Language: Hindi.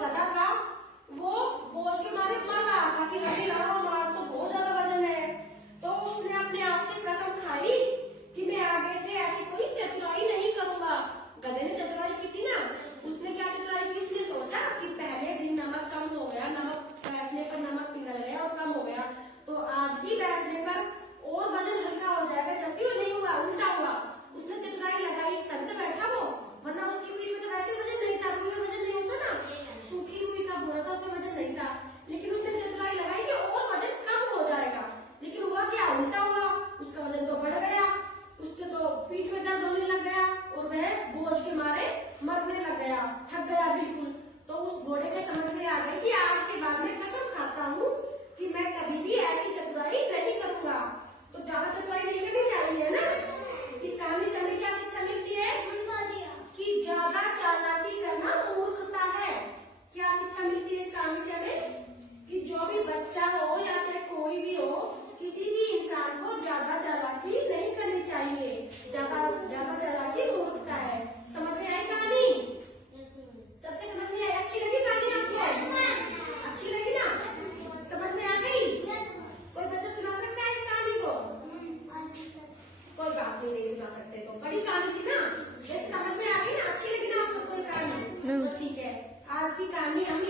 गधा था वो बोझ के मारे मर रहा था कि नहीं रहा हमारा तो बहुत ज्यादा वजन है। तो उसने अपने आप से कसम खाई कि मैं आगे से ऐसी कोई चतुराई नहीं करूंगा। गधे ने चतुराई की थी ना, उसने क्या चतुराई की, उसने सोचा कि पहले दिन नमक कम हो गया, नमक बैठने पर नमक पिघल गया और कम हो गया, तो आज भी बैठने पर और वजन हल्का हो जाएगा, जबकि वो नहीं हुआ, उल्टा हुआ। उसने चतुराई लगाई तभी तो बैठा वो, वरना उसकी पीठ में तो वैसे वजन नहीं था, रुई में वजन नहीं होता ना, सूखी रुई का बोरा था उसमें वजन नहीं था, लेकिन उसने चतुराई लगाई कि और वजन कम हो जाएगा। लेकिन हुआ क्या, उल्टा हुआ, उसका वजन तो बढ़ गया, उसके तो पीठ में दर्द होने लग गया और वह बोझ के मारे मरने लग गया, थक गया बिल्कुल। तो उस घोड़े के समझ में आ गई कि आज के बाद मैं कसम खाता हूँ कि मैं कभी भी ऐसी चतुराई नहीं करूंगा। तो ज्यादा चतुराई नहीं करनी चाहिए ना। इस कहानी से हमें क्या शिक्षा मिलती है कि ज्यादा चालाकी करना मूर्खता है। क्या शिक्षा मिलती है इस कहानी से हमें कि जो भी बच्चा हो या चाहे कोई भी हो, किसी भी इंसान को ज्यादा चालाकी नहीं करनी चाहिए। ज्यादा चालाकी मूर्खता है। समझ में आई कहानी? सबके समझ में आई? अच्छी लगी कहानी आपको? अच्छी लगी ना? समझ में आ गई? कोई बच्चा सुना सकता है इस कहानी को? कोई बात नहीं सुना सकते तो बड़ी कहानी थी ना, ये समझ में आ गई ना? अच्छी लगी ना आप सबको ये कहानी? तो ठीक है, आज की कहानी हम